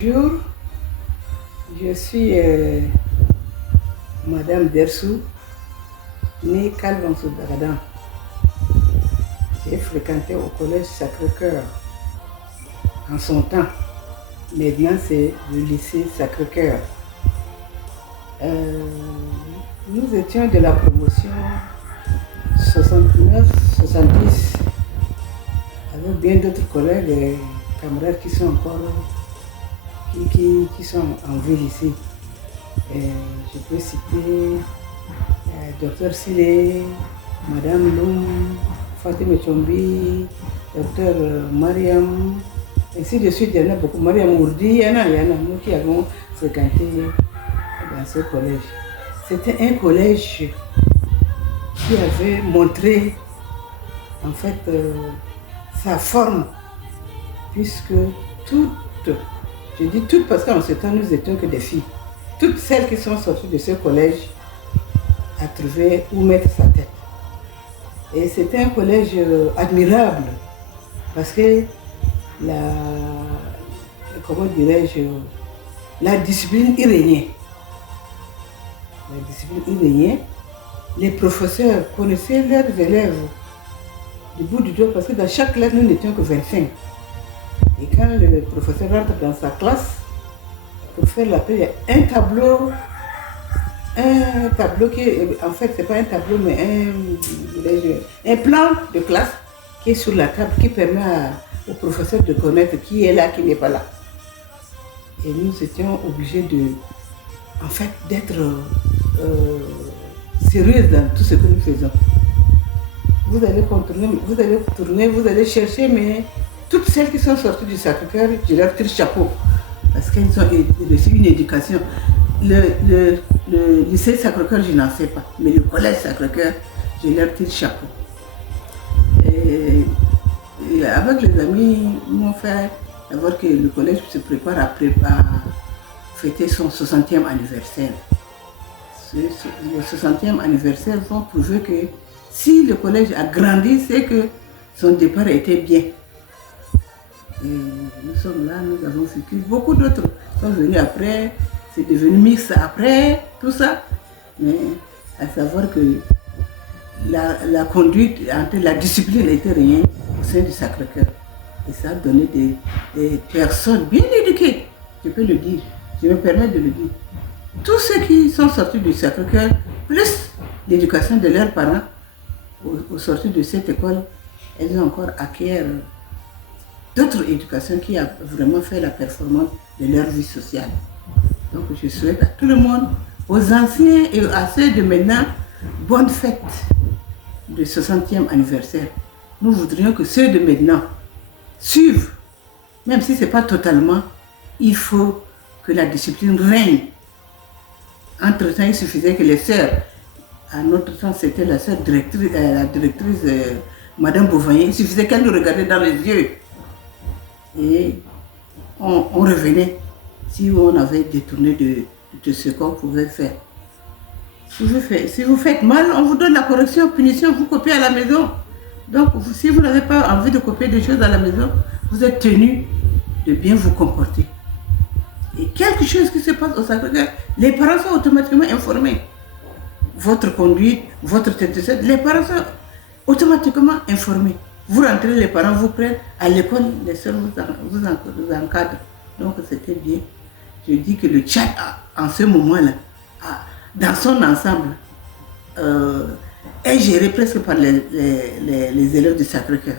Bonjour, je suis Madame Dersou, née Calvan-sous-Dagadan. J'ai fréquenté au collège Sacré-Cœur en son temps. Maintenant, c'est le lycée Sacré-Cœur. Nous étions de la promotion 69-70 avec bien d'autres collègues et camarades qui sont encore qui sont en ville ici. Je peux citer Dr Sile, Madame Loum, Fatima Chombi, Dr Mariam, ainsi de suite. Il y en a beaucoup. Mariam Ourdi, il y en a, nous qui avons fréquenté dans ce collège. C'était un collège qui avait montré en fait sa forme, puisque je dis toutes parce qu'en ce temps nous étions que des filles, toutes celles qui sont sorties de ce collège a trouvé où mettre sa tête. Et c'était un collège admirable parce que comment dirais-je, la discipline y régnait. La discipline y régnait. Les professeurs connaissaient leurs élèves du bout du doigt parce que dans chaque classe nous n'étions que 25. Et quand le professeur rentre dans sa classe, pour faire la paix, il y a un tableau qui, en fait, c'est pas un tableau, mais un plan de classe qui est sur la table, qui permet au professeur de connaître qui est là, qui n'est pas là. Et nous étions obligés d'être sérieux dans tout ce que nous faisons. Vous allez tourner, vous allez chercher, mais toutes celles qui sont sorties du Sacré-Cœur, je leur tire chapeau. Parce qu'elles ont reçu une éducation. Le lycée Sacré-Cœur, je n'en sais pas. Mais le collège Sacré-Cœur, je leur tire chapeau. Et avec les amis, ils m'ont fait savoir que le collège se prépare à fêter son 60e anniversaire. Les 60e anniversaire vont prouver que si le collège a grandi, c'est que son départ était bien. Et nous sommes là, nous avons vécu. Beaucoup d'autres sont venus après, c'est devenu mixte après, tout ça. Mais à savoir que la conduite, la discipline était rien au sein du Sacré-Cœur. Et ça a donné des personnes bien éduquées, je peux le dire, je me permets de le dire. Tous ceux qui sont sortis du Sacré-Cœur, plus l'éducation de leurs parents, au sortir de cette école, elles ont encore acquis d'autres éducations qui a vraiment fait la performance de leur vie sociale. Donc je souhaite à tout le monde, aux anciens et à ceux de maintenant, bonne fête de 60e anniversaire. Nous voudrions que ceux de maintenant suivent, même si ce n'est pas totalement, il faut que la discipline règne. Entre-temps, il suffisait que les sœurs, à notre temps c'était la sœur directrice, Madame Beauvagné, il suffisait qu'elle nous regardait dans les yeux. Et on revenait si on avait détourné de ce qu'on pouvait faire. Si vous faites mal, on vous donne la correction, punition, vous copiez à la maison. Donc si vous n'avez pas envie de copier des choses à la maison, vous êtes tenu de bien vous comporter. Et quelque chose qui se passe au Sacré-Cœur, les parents sont automatiquement informés. Votre conduite, votre tête de tête, les parents sont automatiquement informés. Vous rentrez, les parents vous prennent, à l'école, les sœurs vous encadrent. Donc c'était bien. Je dis que le Tchad, en ce moment-là, dans son ensemble, est géré presque par les élèves du Sacré-Cœur.